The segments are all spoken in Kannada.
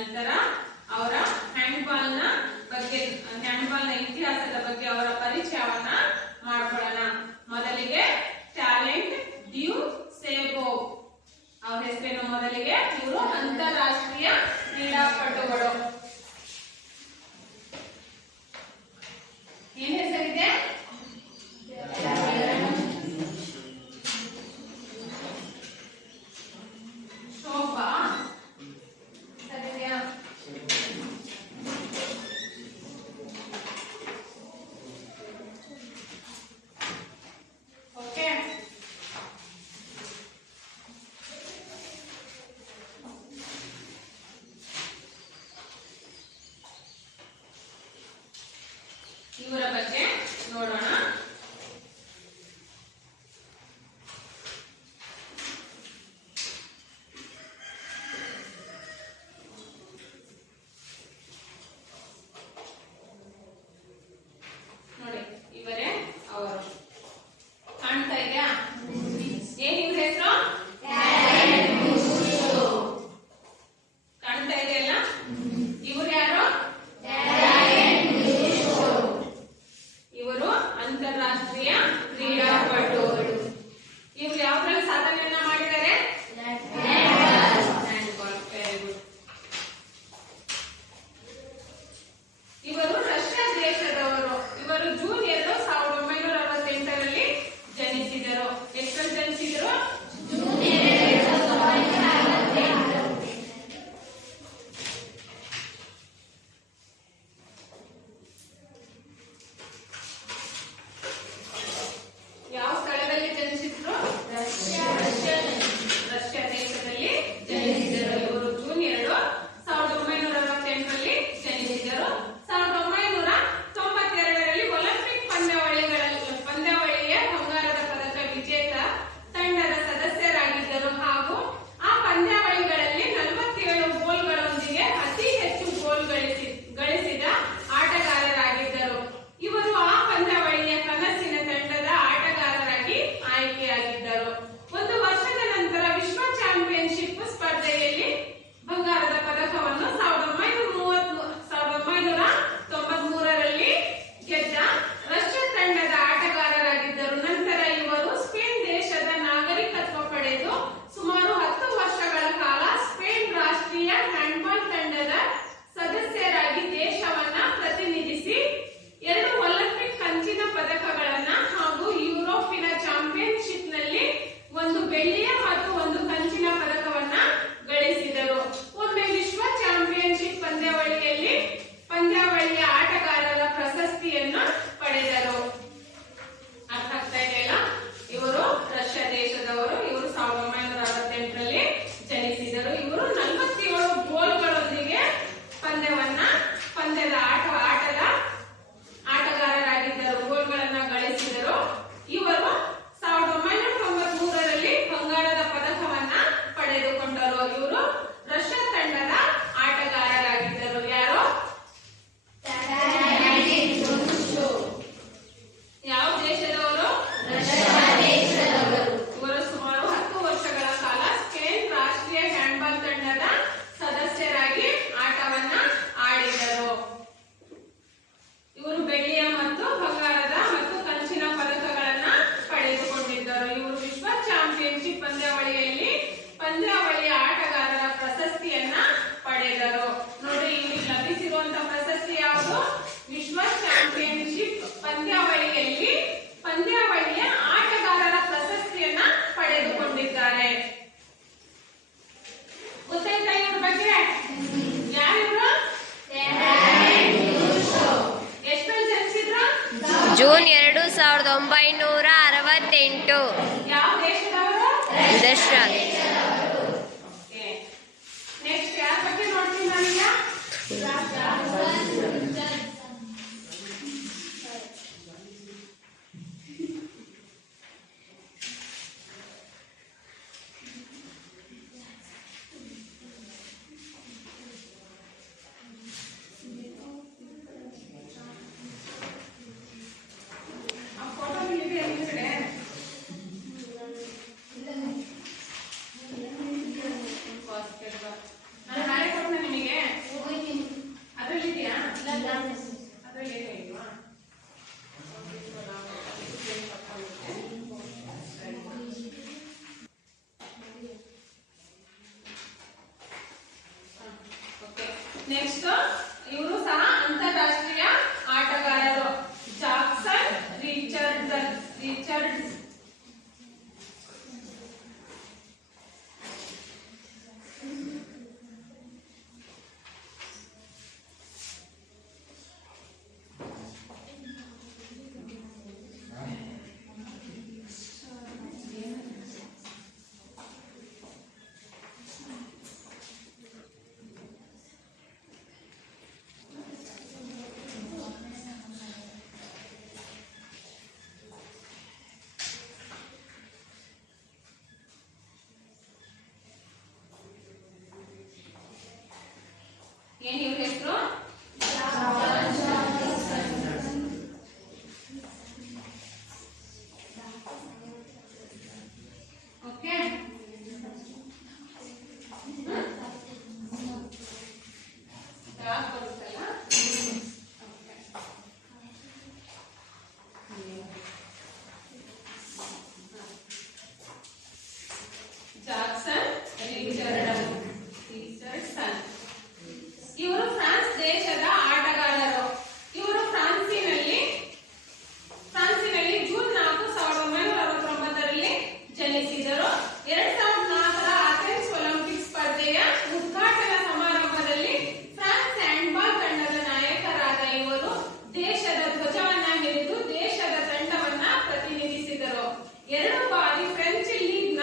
ನಂತರ ಅವರ ಹ್ಯಾಂಡ್ಬಾಲ್ನ ಬಗ್ಗೆ, ಹ್ಯಾಂಡ್ಬಾಲ್ನ ಇತಿಹಾಸದ ಬಗ್ಗೆ ಅವರ ಪರಿಚಯವನ್ನ ಮಾಡ್ಕೊಳ್ಳೋಣ. ಮೊದಲಿಗೆ ಟ್ಯಾಲೆಂಟ್ ಡ್ಯೂ ಸೇಬೋ, ಅವ್ರ ಹೆಸರೇನು? ಮೊದಲಿಗೆ ಇವರು ಅಂತಾರಾಷ್ಟ್ರೀಯ ಕ್ರೀಡಾಪಟುಗಳು. ಏನ್ ಹೆಸರಿದೆ? ಶೋಭಾ. ಸರಿಯಾ? ಓಕೆ. ಇವರ ಬಗ್ಗೆ ನೋಡೋಣ. ನೋಡಿ, ಇವರೇ ಅವರು. ಕಾಣ್ತಾ ಇದೆಯಾ? ಏನ್ ಇವ್ರ ಹೆಸರು? ಕಾಣ್ತಾ ಇದೆಯಲ್ಲ? ಇವರು ಯಾರು? ಇವರು ಅಂತಾರಾಷ್ಟ್ರೀಯ ಕ್ರೀಡಾಪಟುಗಳು. ಇವರು ಯಾವ್ದ್ರಲ್ಲಿ ಸಾಧನೆಯನ್ನ ಮಾಡಿದ್ದಾರೆ? ಹ್ಯಾಂಡ್ಬಾಲ್. Very good. ಇವರು ರಷ್ಯಾ ದೇಶದವರು. ಇವರು ಜೂನ್ 2, 1968ರಲ್ಲಿ ಜನಿಸಿದರು. ಎಷ್ಟರಲ್ಲಿ ಜನಿಸಿದರು? ಜೂನ್ 2, 1968. ಯಾವ ಸ್ಥಳದಲ್ಲಿ ಜನಿಸಿದ್ರು? ರಷ್ಯಾ ದೇಶದಲ್ಲಿ ಜನಿಸಿದರು. ಇವರು ಜೂನ್ 2, 1968ರಲ್ಲಿ ಜನಿಸಿದರು. 1992ರಲ್ಲಿ ಒಲಿಂಪಿಕ್ ಪಂದ್ಯಾವಳಿಯ ಬಂಗಾರದ ಪದಕ ವಿಜೇತ ತಂಡದ ಸದಸ್ಯರಾಗಿದ್ದರು ಹಾಗೂ ಆ ಪಂದ್ಯಾವಳಿಗಳಲ್ಲಿ 47 ಗೋಲ್ಗಳೊಂದಿಗೆ ಅತಿ ಹೆಚ್ಚು ಗೋಲ್ ಗಳಿಸಿದ ಆಟಗಾರರಾಗಿದ್ದರು. ಇವರು ಆ ಪಂದ್ಯಾವಳಿಯ ಕನಸಿನ ತಂಡದ ಆಟಗಾರರಾಗಿ ಆಯ್ಕೆಯಾಗಿದ್ದರು. ಒಂದು ವರ್ಷದ ನಂತರ ವಿಶ್ವ ಚಾಂಪಿಯನ್ಶಿಪ್ ಸ್ಪರ್ಧೆಯಲ್ಲಿ ಬಂಗಾರದ ಪದಕವನ್ನು 1993ರಲ್ಲಿ ಗೆದ್ದ ರಷ್ಯಾ ತಂಡದ ಆಟಗಾರರಾಗಿದ್ದರು. ನಂತರ ಇವರು ಸ್ಪೇನ್ ದೇಶದ ನಾಗರಿಕತ್ವ ಪಡೆದು ಸುಮಾರು 10 ವರ್ಷಗಳ ಕಾಲ ಸ್ಪೇನ್ ರಾಷ್ಟ್ರೀಯ ಹ್ಯಾಂಡ್ಬಾಲ್ ತಂಡದ ಸದಸ್ಯರಾಗಿ ದೇಶವನ್ನ ಪ್ರತಿನಿಧಿಸಿ 2 ಒಲಿಂಪಿಕ್ ಕಂಚಿನ ಪದಕಗಳನ್ನ ಹಾಗೂ ಯುರೋಪಿನ ಚಾಂಪಿಯನ್ಶಿಪ್ನಲ್ಲಿ 1 ಬೆಳ್ಳಿಯ ಮತ್ತು 1 ಕಂಚಿನ ಪದಕವನ್ನ ಗಳಿಸಿದರು. ಒಮ್ಮೆ ವಿಶ್ವ ಚಾಂಪಿಯನ್ಶಿಪ್ ಪಂದ್ಯಾವಳಿಯ ಆಟಗಾರರ ಪ್ರಶಸ್ತಿಯನ್ನು ಪಡೆದರು. ಅರ್ಥ ಆಗ್ತಾ ಇದೆಯಲ್ಲ? ಇವರು ರಷ್ಯಾ ದೇಶದವರು. ಇವರು 1968ರಲ್ಲಿ ಜನಿಸಿದರು. ಇವರು 47 ಗೋಲ್ಗಳೊಂದಿಗೆ ಪಂದ್ಯದ ಆಟದ ಆಟಗಾರರಾಗಿದ್ದರು. ಗೋಲ್ಗಳನ್ನ ಗಳಿಸಿದರು. ಇವರು 1993ರಲ್ಲಿ ಬಂಗಾರದ ಪದಕವನ್ನ ಪಡೆದುಕೊಂಡರು. ಇವರು ರಷ್ಯಾ ತಂಡದ ಆಟಗಾರರಾಗಿದ್ದರು. ಯಾರು? ಯಾವ ದೇಶದವರು? ಇವರು ಸುಮಾರು 10 ವರ್ಷಗಳ ಕಾಲ ಸ್ಪೇನ್ ರಾಷ್ಟ್ರೀಯ ಹ್ಯಾಂಡ್ಬಾಲ್ ತಂಡದ ಸದಸ್ಯರಾಗಿ ಆಟವನ್ನ ಆಡಿದರು. ಇವರು ಬೆಳ್ಳಿಯ ಮತ್ತು ಬಂಗಾರದ ಮತ್ತು ಕಂಚಿನ ಪದಕಗಳನ್ನ ಪಡೆದುಕೊಂಡಿದ್ದರು. ಇವರು ವಿಶ್ವ ಚಾಂಪಿಯನ್ಶಿಪ್ ಪಂದ್ಯಾವಳಿಯ ಆಟಗಾರರ ಪ್ರಶಸ್ತಿಯನ್ನ ಪಡೆದರು. ನೋಡಿ, ಇವ್ರಿಗೆ ಲಭಿಸಿರುವಂತಹ ಪ್ರಶಸ್ತಿ ಯಾವುದು? ವಿಶ್ವ ಚಾಂಪಿಯನ್ಶಿಪ್ ಪಂದ್ಯಾವಳಿಯ ಆಟಗಾರರ ಪ್ರಶಸ್ತಿಯನ್ನ ಪಡೆದುಕೊಂಡಿದ್ದಾರೆ. ಗೊತ್ತಾಯ್ತಾ ಇವ್ರ ಬಗ್ಗೆ? ಯಾರಿವರು? ಎಷ್ಟರಲ್ಲಿ ಜನಿಸಿದ್ರು? ಜೂನ್ 2, 1968. ಯಾವ ದೇಶದವರು? ರಷ್ಯಾ. ನೆಕ್ಸ್ಟ್ ಯಾರ ಬಗ್ಗೆ ನೋಡ್ತೀನಿ ನಾನೀಗ? ನೆಕ್ಸ್ಟ್ ಇವರು ಸಹ ಅಂತಾರಾಷ್ಟ್ರೀಯ ಆಟಗಾರರು. ಜಾಕ್ಸನ್ ರಿಚರ್ಡ್ಸ್ ಏನ್ ಇವ್ರ ಹೆಸರು? Okay, Jackson Richardson. ಇವರು ಫ್ರಾನ್ಸ್ ದೇಶದ ಆಟಗಾರರು. ಇವರು ಫ್ರಾನ್ಸಿನಲ್ಲಿ ಜೂನ್ 4, 1969ರಲ್ಲಿ ಜನಿಸಿದರು. 2004ರ ಅಥೆನ್ಸ್ ಒಲಿಂಪಿಕ್ ಸ್ಪರ್ಧೆಯ ಉದ್ಘಾಟನಾ ಸಮಾರಂಭದಲ್ಲಿ ಫ್ರಾನ್ಸ್ ಹ್ಯಾಂಡ್ಬಾಲ್ ತಂಡದ ನಾಯಕರಾದ ಇವರು ದೇಶದ ಧ್ವಜವನ್ನ ಹಿಡಿದು ದೇಶದ ತಂಡವನ್ನ ಪ್ರತಿನಿಧಿಸಿದರು. 2 ಬಾರಿ ಫ್ರೆಂಚ್ ಲೀಗ್ನ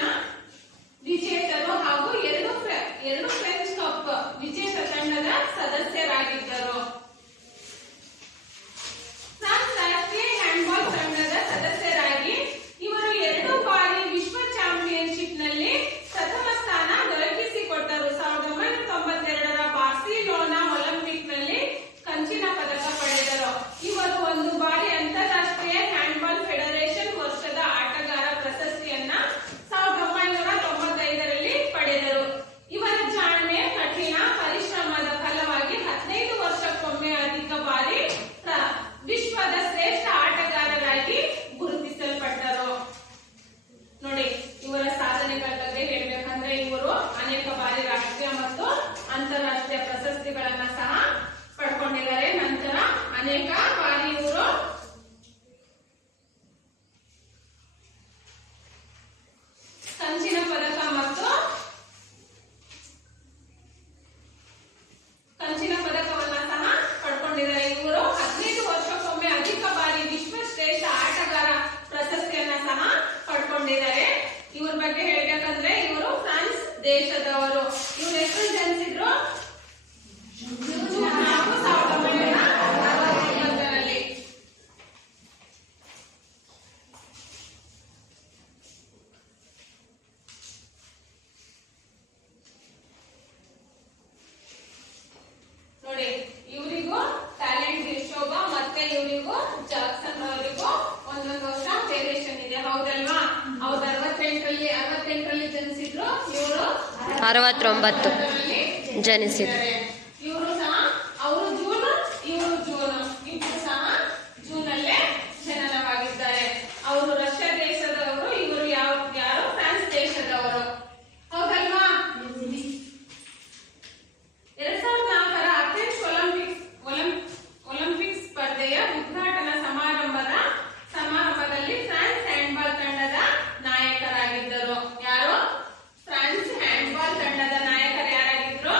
ವಿಜೇತರು ಹಾಗೂ 2 ಫ್ರೆಂಚ್ ಕಪ್ ವಿಜೇತ ತಂಡದ ಸದಸ್ಯರಾಗಿದ್ದರು. ಫ್ರಾನ್ಸ್ ರಾಷ್ಟ್ರೀಯ ಹ್ಯಾಂಡ್ಬಾಲ್ ತಂಡದ ಸದಸ್ಯರಾಗಿ ಇವರು 2 ಬಾರಿ ವಿಶ್ವ ಚಾಂಪಿಯನ್ಶಿಪ್ನಲ್ಲಿ ಪ್ರಥಮ ಸ್ಥಾನ ದೊರಕಿಸಿಕೊಟ್ಟರು. 1992ರ ಬಾರ್ಸಿಲೋನಾ ಒಲಿಂಪಿಕ್ನಲ್ಲಿ ಕಂಚಿನ ಪದಕ ಪಡೆದರು. ಇವರು 1 ಬಾರಿ ಅಂತಾರಾಷ್ಟ್ರೀಯ ಹ್ಯಾಂಡ್ಬಾಲ್ ಫೆಡರೇಷನ್ ವರ್ಷದ ಆಟಗಾರ ಪ್ರಶಸ್ತಿಯನ್ನ 1995ರಲ್ಲಿ ಪಡೆದರು. ಇವರ ಜಾಣ್ಮೆ, ಕಠಿಣ ಪರಿಶ್ರಮದ ಫಲವಾಗಿ 15 ವರ್ಷಕ್ಕೊಮ್ಮೆ ಅಧಿಕ ಬಾರಿ ವಿಶ್ವದ ಶ್ರೇಷ್ಠ ಆಟಗಾರರಾಗಿ ಗುರುತಿಸಲ್ಪಟ್ಟರು. ನೋಡಿ, ಇವರ ಸಾಧನೆಗಳ ಬಗ್ಗೆ ಹೇಳ್ಬೇಕಂದ್ರೆ ಇವರು ಅನೇಕ ಬಾರಿ ರಾಷ್ಟ್ರೀಯ ಮತ್ತು ಅಂತಾರಾಷ್ಟ್ರೀಯ ಪ್ರಶಸ್ತಿಗಳನ್ನ ಸಹ ಪಡ್ಕೊಂಡಿದ್ದಾರೆ. ನಂತರ ಅನೇಕ ಬಾರಿ ಇವರು ಕಂಚಿನ ಪದಕ ಮತ್ತು ಕಂಚಿನ ಪದಕವನ್ನ ಸಹ ಪಡ್ಕೊಂಡಿದ್ದಾರೆ. ಇವರು 15 ವರ್ಷಕ್ಕೊಮ್ಮೆ ಅಧಿಕ ಬಾರಿ ವಿಶ್ವ ಶ್ರೇಷ್ಠ ಆಟಗಾರ ಪ್ರಶಸ್ತಿಯನ್ನ ಸಹ ಪಡ್ಕೊಂಡಿದ್ದಾರೆ. ಇವ್ರ ಬಗ್ಗೆ ಹೇಳ್ಬೇಕಂದ್ರೆ ಇವರು ಫ್ರಾನ್ಸ್ ದೇಶದವರು. ಇವ್ರು ಎಷ್ಟು ಜನಿಸಿದ್ರು? ಜೂನ್ 4, 1969ರಲ್ಲಿ. ನೋಡಿ, ಇವರಿಗೂ ಟ್ಯಾಲೆಂಟ್ ಶೋಭಾ ಮತ್ತೆ ಇವರಿಗೂ ಜಾಕ್ಸನ್ ಅವರಿಗೂ 1 ವರ್ಷ ವೇರಿಯೇಷನ್ ಇದೆ, ಹೌದಲ್ವಾ? ಅವ್ರು 68ರಲ್ಲಿ ಜನಿಸಿದ್ರು, ಇವರು 69 ಜನಿಸಿದ್ರು. ಇವರು ಸಹ ಅವರು ಜೂನ್, ಇವರು ಜೂನ್, ಇಬ್ಬರು ಸಹ ಜೂನ್ ಅಲ್ಲೇ ಜನನವಾಗಿದ್ದಾರೆ. ಅವರು ರಷ್ಯಾ ದೇಶದವರು, ಇವರು ಯಾರು? ಫ್ರಾನ್ಸ್ ದೇಶದವರು, ಹೌದಲ್ವಾ? 2004ರ ಅಥೆನ್ಸ್ ಒಲಿಂಪಿಕ್ ಸ್ಪರ್ಧೆಯ ಉದ್ಘಾಟನಾ ಸಮಾರಂಭದಲ್ಲಿ ಫ್ರಾನ್ಸ್ ಹ್ಯಾಂಡ್ಬಾಲ್ ತಂಡದ ನಾಯಕರಾಗಿದ್ದರು. ಯಾರು? ಫ್ರಾನ್ಸ್ ಹ್ಯಾಂಡ್ಬಾಲ್ ತಂಡದ ನಾಯಕರು ಯಾರಾಗಿದ್ರು?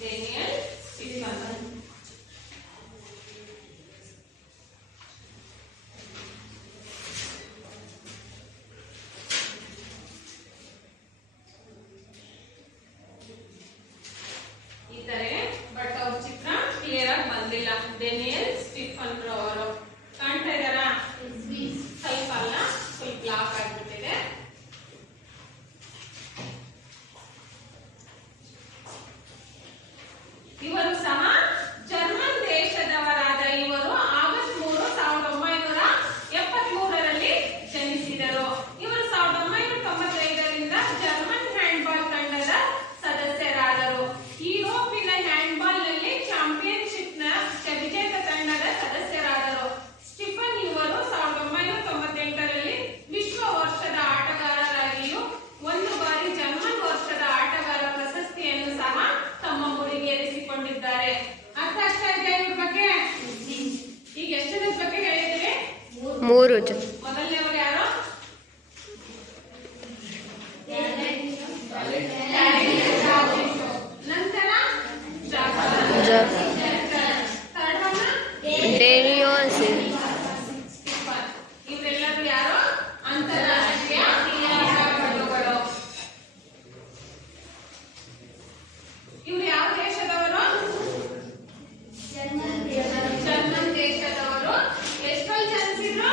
Daniel Stefan. ಇದ್ದಾರೆ ಬಟ್ ಅವ್ರ ಚಿತ್ರ ಕ್ಲಿಯರ್ ಆಗಿ ಬಂದಿಲ್ಲ. ಡೇನಿಯಲ್ ಸ್ಟಿಫನ್ ಅವರು ಕಾಣ್ತಾ ಇದಾರಾ? ಸ್ವಲ್ಪ ಅಲ್ಲ, ಫುಲ್ ಬ್ಲಾಕ್ ಆಗ್ಬಿಟ್ಟಿದೆ. ಇವರು ಸಹ ಜರ್ಮನ್ ದೇಶದವರಾದ ಇವರು ಆಗಸ್ಟ್ 3, 1973ರಲ್ಲಿ ಜನಿಸಿದರು. ಇವರು 1995ರಿಂದ ಜರ್ಮನ್ ಹ್ಯಾಂಡ್ಬಾಲ್ ತಂಡದ ಸದಸ್ಯರಾದರು. ಯುರೋಪಿನ ಹ್ಯಾಂಡ್ಬಾಲ್ ನಲ್ಲಿ ಚಾಂಪಿಯನ್ಶಿಪ್ ನ ವಿಜೇತ ತಂಡದ ಸದಸ್ಯರಾದರು. ಸ್ಟಿಫನ್ ಇವರು 1998ರಲ್ಲಿ ವಿಶ್ವ ವರ್ಷದ ಆಟಗಾರರಾಗಿಯೂ 1 ಬಾರಿ ಜರ್ಮನ್ ವರ್ಷದ ಆಟಗಾರ ಪ್ರಶಸ್ತಿಯನ್ನು ಸಹ ತಮ್ಮ ಮುಡಿಗೇರಿಸಿಕೊಂಡಿದ್ದಾರೆ. ಅರ್ಥ ಆಗ್ತಾ ಇದೆ ಇವ್ರ ಬಗ್ಗೆ? ಈಗ ಎಷ್ಟು ಜನದ ಬಗ್ಗೆ ಹೇಳಿದ್ರಿ? 3 ಜನ. ಮೊದಲನೇವರು ಯಾರು? ನಂತರ ಡೇನಿಯಲ್ ಸ್ಟಿಫನ್. ಇವರೆಲ್ಲರೂ ಯಾರು? ಅಂತಾರಾಷ್ಟ್ರೀಯ ಕ್ರೀಡಾಪಟುಗಳು. ಇವರು ಯಾವ ದೇಶದವರು? ಜರ್ಮನ್ ದೇಶದವರು. ಎಷ್ಟು ಜನಿಸಿದ್ರು?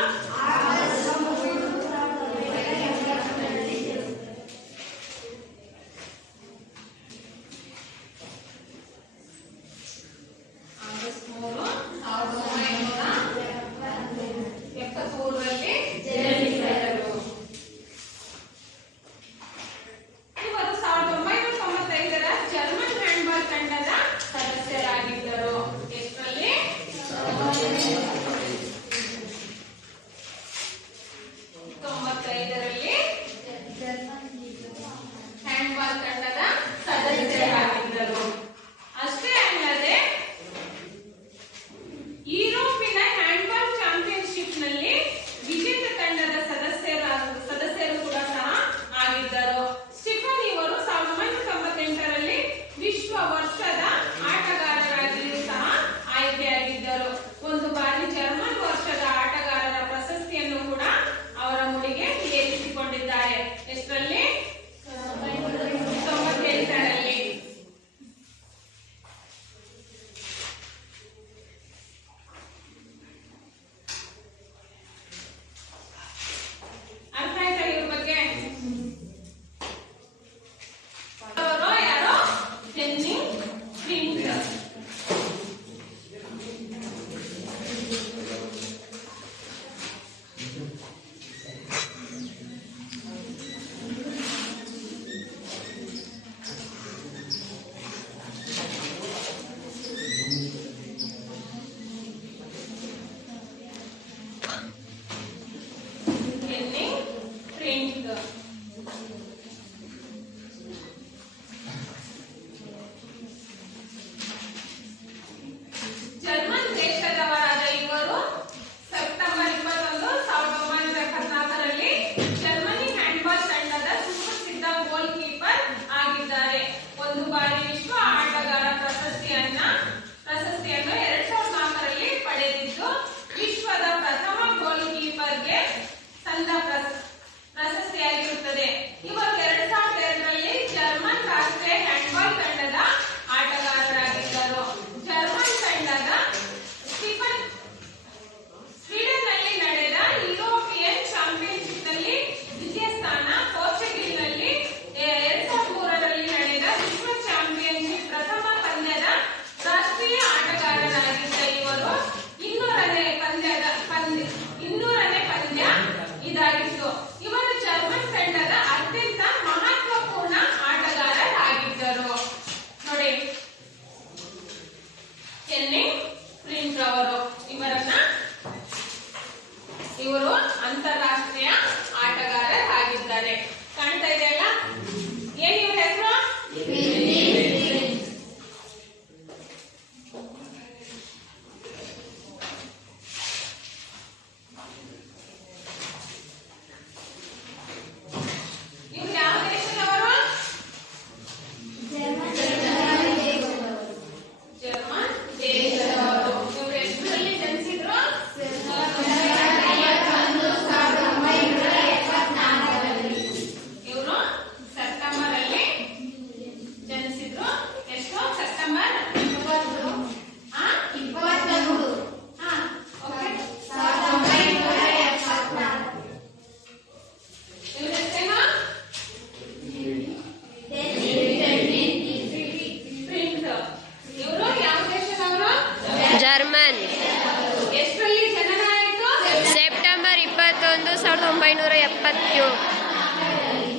77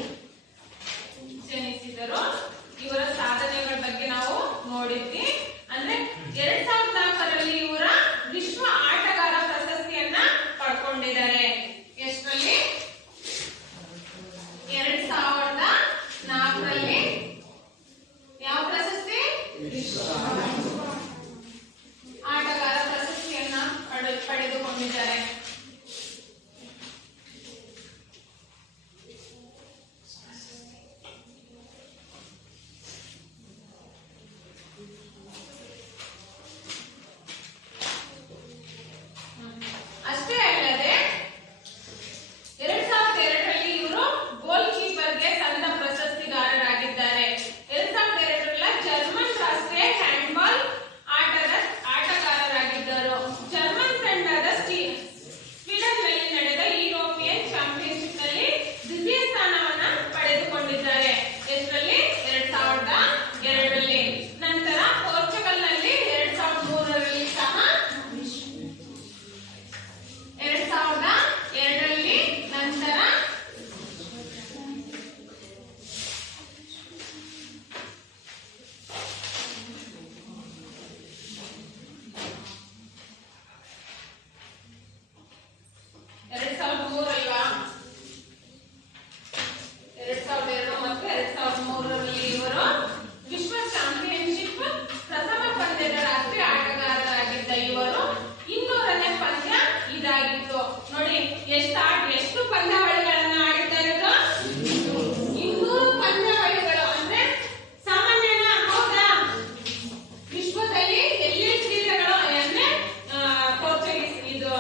ಜನಿಸಿದರು. ಇವರ ಸಾಧನೆಗಳ ಬಗ್ಗೆ ನಾವು ನೋಡಿದ್ವಿ. ಅಂದ್ರೆ 2004ರಲ್ಲಿ ಇವರ ವಿಶ್ವ ಆಟಗಾರ ಪ್ರಶಸ್ತಿಯನ್ನ ಪಡ್ಕೊಂಡಿದ್ದಾರೆ. ಎಷ್ಟರಲ್ಲಿ? 2004ರಲ್ಲಿ ಯಾವ ಪ್ರಶಸ್ತಿ? ಆಟಗಾರ ಪ್ರಶಸ್ತಿಯನ್ನ ಪಡೆದುಕೊಂಡಿದ್ದಾರೆ. ಅಷ್ಟೇ ಅಲ್ಲದೆ 2002ರಲ್ಲಿ ಇವರು ಗೋಲ್ ಕೀಪರ್ಗೆ ಸಂದ ಪ್ರಶಸ್ತಿಗಾರರಾಗಿದ್ದಾರೆ. 2002ರಲ್ಲಿ ಜರ್ಮನ್ ರಾಷ್ಟ್ರೀಯ ಹ್ಯಾಂಡ್ಬಾಲ್ ಆಟಗಾರರಾಗಿದ್ದರು. ಜರ್ಮನ್ ತಂಡದ ಸ್ವೀಡನ್ನಲ್ಲಿ ನಡೆದ ಯುರೋಪಿಯನ್ ಚಾಂಪಿಯನ್ಶಿಪ್ನಲ್ಲಿ ದ್ವಿತೀಯ ಸ್ಥಾನವನ್ನ ಪಡೆದುಕೊಂಡಿದ್ದಾರೆ. ಎಷ್ಟರಲ್ಲಿ? 2002ರಲ್ಲಿ. ನಂತರ ಪೋರ್ಚುಗಲ್ನಲ್ಲಿ 2003ರಲ್ಲಿ ಸಹ 2002ರಲ್ಲಿ ನಂತರ ಅಲ್ವಾ? 2002 ಮತ್ತು 2003ರಲ್ಲಿ ಇವರು ವಿಶ್ವ ಚಾಂಪಿಯನ್ಶಿಪ್ ಪ್ರಥಮ ಪಂದ್ಯದ ರಾತ್ರಿ ಆಟಗಾರರಾಗಿದ್ದ ಇವರು 200ನೇ ಪಂದ್ಯ ಇದಾಗಿತ್ತು. ನೋಡಿ ಎಷ್ಟು ಪಂದ್ಯಾವಳಿಗಳನ್ನ ಆಡಿದ್ದಾರೆ ಇವರು? 200 ಪಂದ್ಯಾವಳಿಗಳು. ಅಂದ್ರೆ ಸಾಮಾನ್ಯನ? ಹೌದಾ? ವಿಶ್ವದಲ್ಲಿ ಎಲ್ಲಿ ಕ್ರೀಡೆಗಳು ಅಂದ್ರೆ ಪೋರ್ಚುಗೀಸ್ ಇದು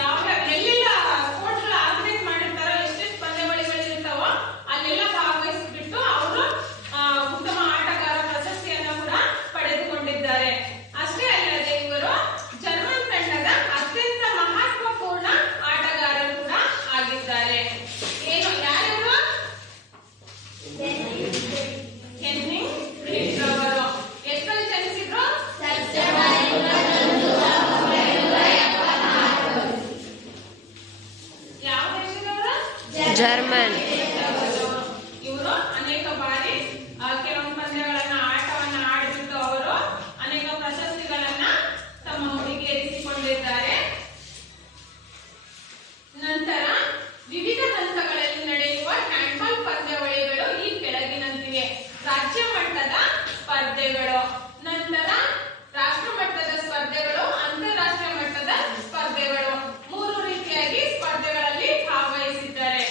ಯಾವ ಎಲ್ಲೆಲ್ಲ ಸ್ಪೋರ್ಟ್ಸ್ ಆರ್ಗನೈಸ್ ಮಾಡಿರ್ತಾರೋ, ಎಷ್ಟೆಷ್ಟು ಪಂದ್ಯಾವಳಿಗಳು ಇರ್ತಾವೋ ಅಲ್ಲೆಲ್ಲ ಭಾಗವಹಿಸಿಬಿಟ್ಟು ಅವರು ಉತ್ತಮ ಆಟಗಾರ ಪ್ರಶಸ್ತಿಯನ್ನು ಕೂಡ ಪಡೆದುಕೊಂಡಿದ್ದಾರೆ. ಅಷ್ಟೇ ಅಲ್ಲದೆ ಇವರು ಜರ್ಮನ್ ತಂಡದ ಅತ್ಯಂತ ಮಹತ್ವಪೂರ್ಣ ಆಟಗಾರರು ಕೂಡ ಆಗಿದ್ದಾರೆ. ಏನು? ಯಾರು? ಹೆನ್ನಿಂಗ್ ಬ್ರೀಡ್ ರವರು. ಎಷ್ಟರಲ್ಲಿ ಜನಿಸಿದ್ರು? ಯಾವ ದೇಶದವರು? ಜರ್ಮನ್. ಇವರು ಅನೇಕ ಬಾರಿ ಕೆಲವೊಂದು ಪಂದ್ಯಗಳನ್ನ ಆಟವನ್ನ ಆಡಿಬಿಟ್ಟು ಅವರು ಅನೇಕ ಪ್ರಶಸ್ತಿಗಳನ್ನ ತಮ್ಮ ಮುಡಿಗೇರಿಸಿಕೊಂಡಿದ್ದಾರೆ. ನಂತರ ವಿವಿಧ ಹಂತಗಳಲ್ಲಿ ನಡೆಯುವ ಹ್ಯಾಂಡ್ಬಾಲ್ ಪಂದ್ಯಾವಳಿಗಳು ಈ ಕೆಳಗಿನಂತಿವೆ. ರಾಜ್ಯ ಮಟ್ಟದ ಸ್ಪರ್ಧೆಗಳು, ನಂತರ ರಾಷ್ಟ್ರ ಮಟ್ಟದ ಸ್ಪರ್ಧೆಗಳು, ಅಂತಾರಾಷ್ಟ್ರೀಯ ಮಟ್ಟದ ಸ್ಪರ್ಧೆಗಳು. 3 ರೀತಿಯಾಗಿ ಸ್ಪರ್ಧೆಗಳಲ್ಲಿ ಭಾಗವಹಿಸಿದ್ದಾರೆ.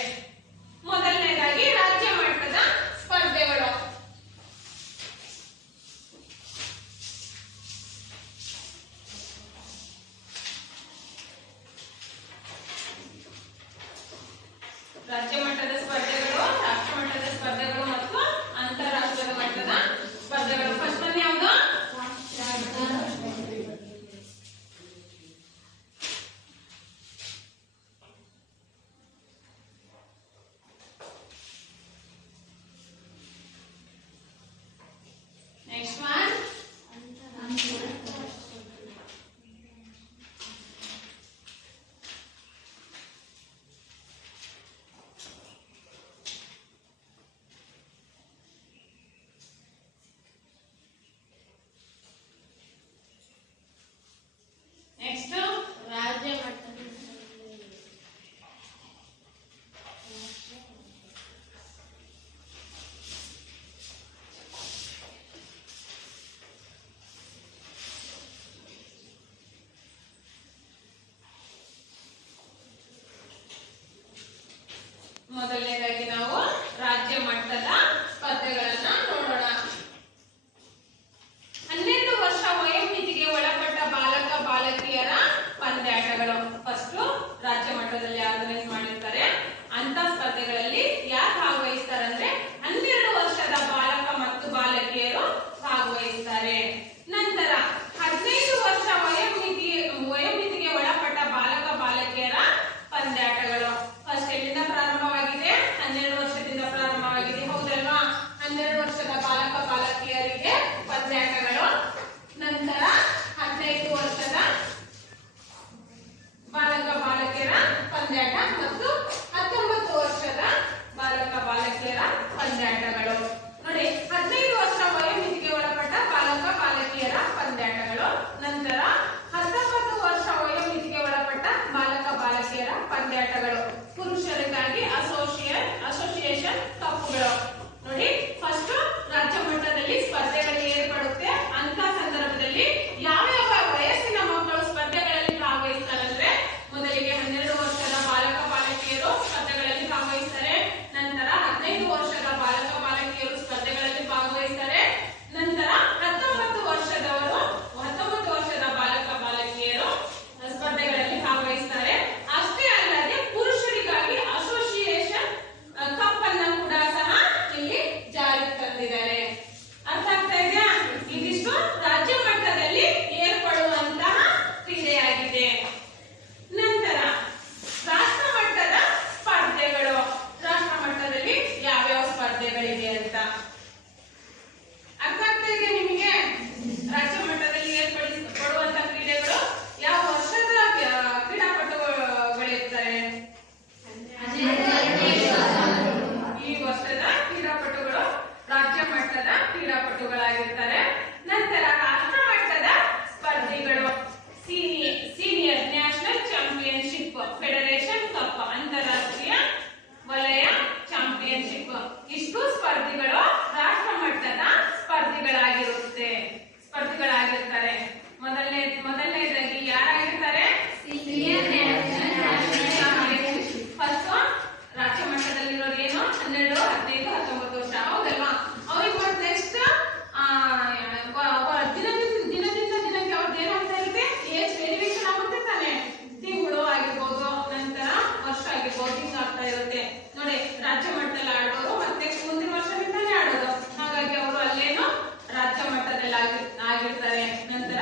ನಂತರ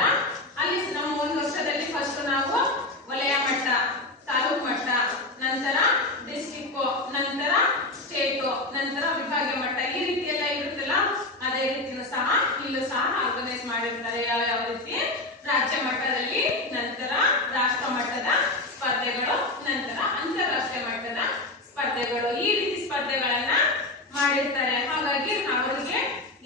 ಅಲ್ಲಿ ನಮ್ಮ ಒಂದು ವರ್ಷದಲ್ಲಿ ಫಸ್ಟ್ ನಾವು ವಲಯ ಮಟ್ಟ, ತಾಲೂಕು ಮಟ್ಟ, ನಂತರ ಡಿಸ್ಟ್ರಿಕ್ಟ್, ನಂತರ ಸ್ಟೇಟ್, ನಂತರ ವಿಭಾಗೀಯ ಮಟ್ಟ, ಈ ರೀತಿ ಎಲ್ಲ ಇರುತ್ತಲ್ಲ, ಅದೇ ರೀತಿಯೂ ಸಹ ಇಲ್ಲೂ ಸಹ ಆರ್ಗನೈಸ್ ಮಾಡಿರ್ತಾರೆ. ಯಾವ ರೀತಿ ರಾಜ್ಯ ಮಟ್ಟದಲ್ಲಿ, ನಂತರ ರಾಷ್ಟ್ರ ಮಟ್ಟದ ಸ್ಪರ್ಧೆಗಳು, ನಂತರ ಅಂತಾರಾಷ್ಟ್ರೀಯ ಮಟ್ಟದ ಸ್ಪರ್ಧೆಗಳು, ಈ ರೀತಿ ಸ್ಪರ್ಧೆಗಳನ್ನ ಮಾಡಿರ್ತಾರೆ. ಹಾಗಾಗಿ ಅವರಿಗೆ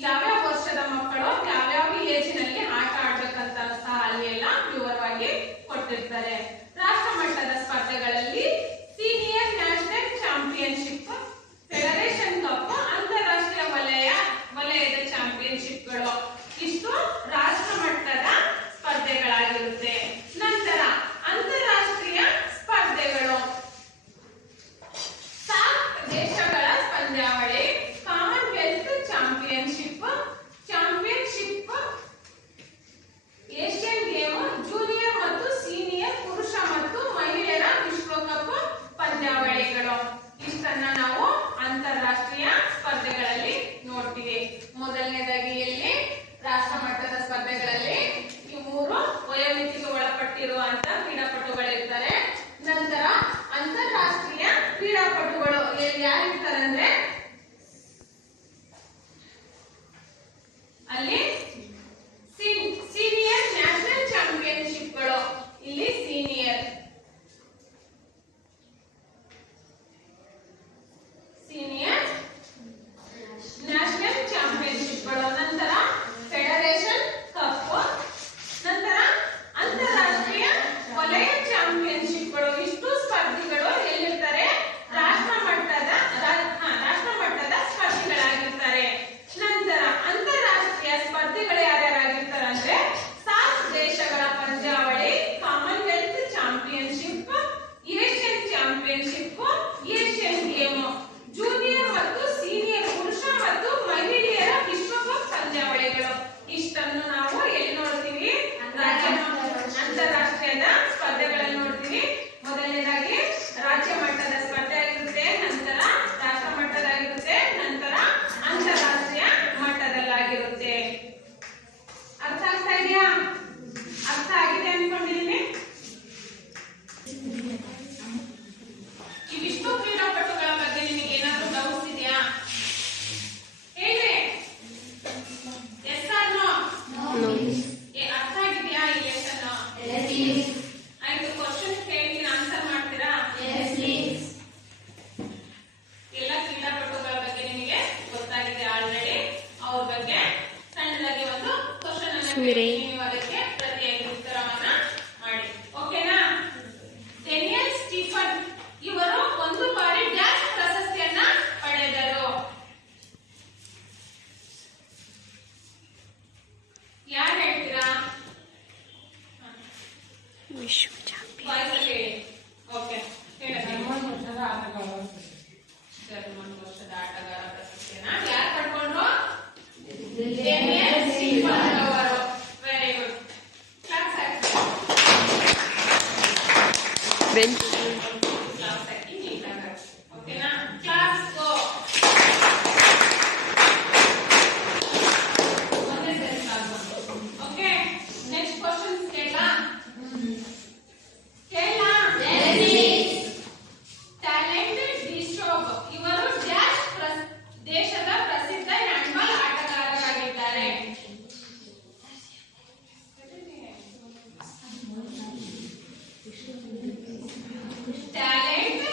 ಯಾವ್ಯಾವ ವರ್ಷದ ಮಕ್ಕಳು ಯಾವ್ಯಾವ ಏಜಿನಲ್ಲಿ ಆಟ ಆಡ್ಬೇಕಂತ ಸಹ ಅಲ್ಲಿ ಎಲ್ಲ ವಿವರವಾಗಿ ಕೊಟ್ಟಿರ್ತಾರೆ. ರಾಷ್ಟ್ರ ಮಟ್ಟದ ಸ್ಪರ್ಧೆಗಳಲ್ಲಿ senior national championship, federation cup, ಅಂತಾರಾಷ್ಟ್ರೀಯ ವಲಯದ ಚಾಂಪಿಯನ್ಶಿಪ್ಗಳು, ಇಷ್ಟು ರಾಷ್ಟ್ರ ಮಟ್ಟದ ಸ್ಪರ್ಧೆಗಳಾಗಿರುತ್ತೆ. ನಂತರ ಅಂತಾರಾಷ್ಟ್ರೀಯ ಸ್ಪರ್ಧೆಗಳು, ಸಾರ್ಕ್ ದೇಶಗಳ ಪಂದ್ಯಾವಳಿ, Commonwealth championship, Asian game, junior ಮತ್ತು ಸೀನಿಯರ್ ಪುರುಷ ಮತ್ತು ಮಹಿಳೆಯರ ವಿಶ್ವಕಪ್ ಪಂದ್ಯಾವಳಿಗಳು, ಇಷ್ಟನ್ನ ನಾವು ಅಂತಾರಾಷ್ಟ್ರೀಯ ಸ್ಪರ್ಧೆಗಳಲ್ಲಿ ನೋಡ್ತೀವಿ. ಮೊದಲನೇದಾಗಿ ಇಲ್ಲಿ ರಾಷ್ಟ್ರ ಮಟ್ಟದ ಸ್ಪರ್ಧೆಗಳಲ್ಲಿ ಈ 3 ವಯೋಮಿತಿಗೆ ಒಳಪಟ್ಟಿರುವಂತ ಕ್ರೀಡಾಪಟುಗಳಿರ್ತಾರೆ. ನಂತರ ಅಂತಾರಾಷ್ಟ್ರೀಯ ಕ್ರೀಡಾಪಟುಗಳು ಯಾರಿರ್ತಾರೆ ಅಂದ್ರೆ ಅಲ್ಲಿ ಸೀನಿಯರ್ ನ್ಯಾಷನಲ್ ಚಾಂಪಿಯನ್ಶಿಪ್ಗಳು, ಇಲ್ಲಿ ಸೀನಿಯರ್ ನ್ಯಾಷನಲ್ ಚಾಂಪಿಯನ್ಶಿಪ್ಗಳು, ನಂತರ ಫೆಡರೇಷನ್ ಕಪ್, ನಂತರ ಅಂತಾರಾಷ್ಟ್ರೀಯ ವಲಯ ಚಾಂಪಿಯನ್ಶಿಪ್ಗಳು. ಇಷ್ಟು ಸ್ಪರ್ಧಿಗಳು ಎಲ್ಲಿರ್ತಾರೆ? ರಾಷ್ಟ್ರ ಮಟ್ಟದ ಸ್ಪರ್ಧಿಗಳಾಗಿರ್ತಾರೆ. ನಂತರ ಅಂತಾರಾಷ್ಟ್ರೀಯ ಸ್ಪರ್ಧಿಗಳು ಯಾರ್ಯಾರಾಗಿರ್ತಾರೆ ಅಂದ್ರೆ ಸಾರ್ಕ್ ದೇಶಗಳ ಪಂದ್ಯಾವಳಿ, Commonwealth championship, Asian championship, Asian game, junior ಮತ್ತು ಸೀನಿಯರ್ ಪುರುಷ ಮತ್ತು ಮಹಿಳೆಯರ ವಿಶ್ವಕಪ್ ಪಂದ್ಯಾವಳಿಗಳು. ಇಷ್ಟನ್ನು ನಾವು ಎಲ್ಲಿ ನೋಡ್ತೀವಿ? ಅಂತಾರಾಷ್ಟ್ರೀಯದ ಸ್ಪರ್ಧೆಗಳಲ್ಲಿ ನೋಡ್ತೀವಿ. ಮೊದಲನೇದಾಗಿ ರಾಜ್ಯ ಮಟ್ಟದ ಸ್ಪರ್ಧೆ ಆಗಿರುತ್ತೆ, ನಂತರ ರಾಷ್ಟ್ರ ಮಟ್ಟದಾಗಿರುತ್ತೆ, ನಂತರ ಅಂತಾರಾಷ್ಟ್ರೀಯ ಮಟ್ಟದಲ್ಲಾಗಿರುತ್ತೆ. ಅರ್ಥ ಆಗ್ತಾ ಇದೆಯಾ? ಅರ್ಥ ಆಗಿದೆ ಅನ್ಕೊಂಡಿದ್ದೀನಿ. ಇವಿಷ್ಟು ಕ್ರೀಡಾಪಟುಗಳ ಬಗ್ಗೆ ನಿಮಗೆ ಏನಾದರೂ ಡೌಟ್ಸ್ ಇದೆಯಾ? ಹೇಳ್ರಿ. Yes or no? ಅರ್ಥ ಆಗಿದೆಯಾ ಈ ಲೆಸನ್? ಆಯ್ತು, ಕ್ವಶನ್ ಕೇಳ್ತೀನಿ, ಆನ್ಸರ್ ಮಾಡ್ತೀರಾ? ಎಲ್ಲ ಕ್ರೀಡಾಪಟುಗಳ ಬಗ್ಗೆ ನಿಮಗೆ ಗೊತ್ತಾಗಿದೆ ಆಲ್ರೆಡಿ. ಅವ್ರ ಬಗ್ಗೆ ಸಣ್ಣದಾಗಿ ಒಂದು ಕ್ವಶನ್ ಅನ್ನು ನೀವು ಅದಕ್ಕೆ ಪ್ರತಿಯಾಗಿ ಉತ್ತರವನ್ನ ಮಾಡಿ. ಓಕೆನಾ? ಡೇನಿಯಲ್ ಸ್ಟೀಫನ್ ಇವರು ಒಂದು ಬಾರಿ ಡ್ಯಾಶ್ ಪ್ರಶಸ್ತಿಯನ್ನ ಪಡೆದರು. ಯಾರು ಹೇಳ್ತೀರಾ? ವಿಶ್ವ ಚಾಂಪಿಯನ್. ವಾಯ್ಸ್ ಹೇಳಿ. ಓಕೆ, ಜರ್ಮನ್ ವರ್ಷದ ಆಟಗಾರ ಪ್ರಶಸ್ತಿಯನ್ನ ಯಾರು ಪಡ್ಕೊಂಡ್ರು? ಡೇನಿಯಲ್ ಸ್ಟೀಫನ್ ಅವರು. Very good. ಕ್ಲಾಸ್ ಹಾಕಿ. ಬೆಂಚ್ ಕ್ಲಾಸ್ ಹಾಕಿ ನೀಟಾಗಿ ಹಾಕಿ. ಓಕೆನಾ? Class go. ಒಂದೇ ಸರಿ ಆಗ್ಬೋದು. ಓಕೆ, ನೆಕ್ಸ್ಟ್ ಕ್ವಶನ್ಸ್ ಕೇಳಾ? ಟ್ಯಾಲೆಂಟ್ ಡಿಶೋಬ್ ಇವರು ಡ್ಯಾಶ್ ದೇಶದ ಪ್ರಸಿದ್ಧ ಹ್ಯಾಂಡ್ಬಾಲ್ ಆಟಗಾರರಾಗಿದ್ದಾರೆ. ಟ್ಯಾಲೆಂಟ್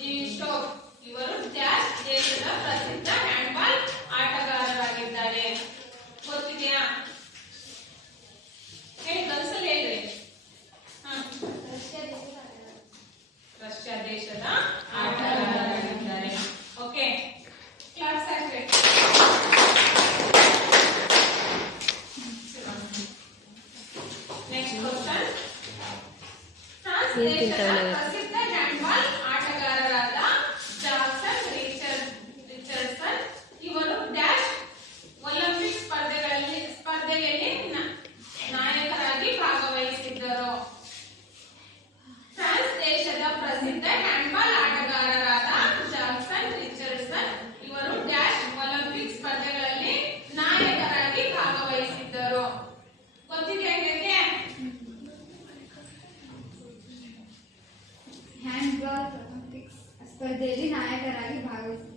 ಡಿಶೋಬ್ ಇವರು ಡ್ಯಾಶ್ ದೇಶದ ಪ್ರಸಿದ್ಧ ಹ್ಯಾಂಡ್ಬಾಲ್ ಆಟಗಾರರಾಗಿದ್ದಾರೆ. ಗೊತ್ತಿದೆಯಾ? ಹೇಳಿ, ಕನ್ಸಲ್ಲಿ ಹೇಳ್ರಿ. ರಷ್ಯಾ ದೇಶದ ಆಟಗಾರರಾಗಿದ್ದಾರೆ. ಓಕೆ, ಕ್ಲಾಸ್ ಹಾಕಿ. Next question. ಫ್ರಾನ್ಸ್ ದೇಶದ ಪ್ರಸಿದ್ಧ ಹ್ಯಾಂಡ್ಬಾಲ್ ಆಟಗಾರರಾದ ಜಾಕ್ಸನ್ ರಿಚರ್ಡ್ಸನ್ ಇವರು ಡ್ಯಾಶ್ ಒಲಿಂಪಿಕ್ ಸ್ಪರ್ಧೆಯಲ್ಲಿ ನಾಯಕರಾಗಿ ಭಾಗವಹಿಸಿದ್ದರು. ಫ್ರಾನ್ಸ್ ದೇಶದ ಪ್ರಸಿದ್ಧ ಹ್ಯಾಂಡ್ಬಾಲ್ ಆಟಗಾರರಾದ ಜಾಕ್ಸನ್ ರಿಚರ್ಡ್ಸನ್ ಇವರು ಡ್ಯಾಶ್ ಒಲಿಂಪಿಕ್ ಸ್ಪರ್ಧೆಗಳಲ್ಲಿ ನಾಯಕರಾಗಿ ಭಾಗವಹಿಸಿದ್ದರು. ಗೊತ್ತಿದೆಯಾ? ಸ್ಪರ್ಧೆಯಲ್ಲಿ ನಾಯಕರಾಗಿ ಭಾಗವಹಿಸಿ.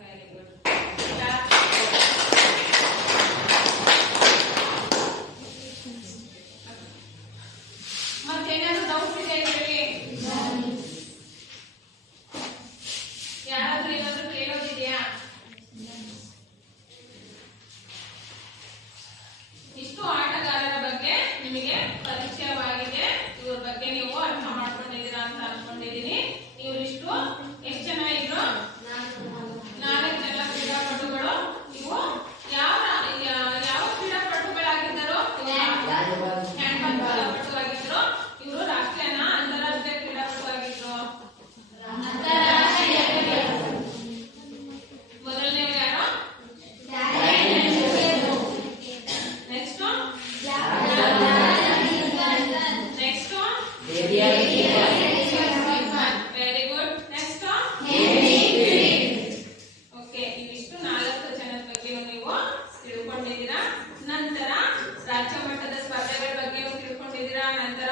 Very good. ಮತ್ತೇನಾದ್ರು ಡೌಟ್ ಇದೆ ಇದರಲ್ಲಿ? ಯಾರಾದ್ರೂ ಏನಾದ್ರು ಕೇಳೋದಿದೆಯಾ? ಇಷ್ಟು ಆಟಗಾರರ ಬಗ್ಗೆ ನಿಮಗೆ ಪರಿಚಯವಾಗಿದೆ. ಇವ್ರ ಬಗ್ಗೆ ನೀವು ಅರ್ಥ ಮಾಡ್ಕೊಂಡಿದ್ದೀರಾ ಅಂತ ಅನ್ಕೊಂಡಿದೀನಿ. ಇವರಿಷ್ಟು ಎಷ್ಟು ಜನ ಇದ್ರು? 4 ಜನ ಕ್ರೀಡಾಪಟುಗಳು. ಇವು ಯಾವ ಕ್ರೀಡಾಪಟುಗಳಾಗಿದ್ದರು? ಹ್ಯಾಂಡ್ಬಾಲ್ ಕ್ರೀಡಾಪಟು ಆಗಿದ್ರು. ಇವರು ರಾಷ್ಟ್ರೀಯನ ಅಂತಾರಾಷ್ಟ್ರೀಯ ಕ್ರೀಡಾಪಟು ಆಗಿದ್ರು? ಮೊದಲನೇವರು ಯಾರು? Next very good. Next okay. ಇವಿಷ್ಟು 4 ಜನದ ಬಗ್ಗೆ ನೀವು ತಿಳ್ಕೊಂಡಿದ್ದೀರಾ. ನಂತರ ರಾಜ್ಯ ಮಟ್ಟದ ಸ್ಪರ್ಧೆಗಳ ಬಗ್ಗೆ ತಿಳ್ಕೊಂಡಿದ್ದೀರಾ. ನಂತರ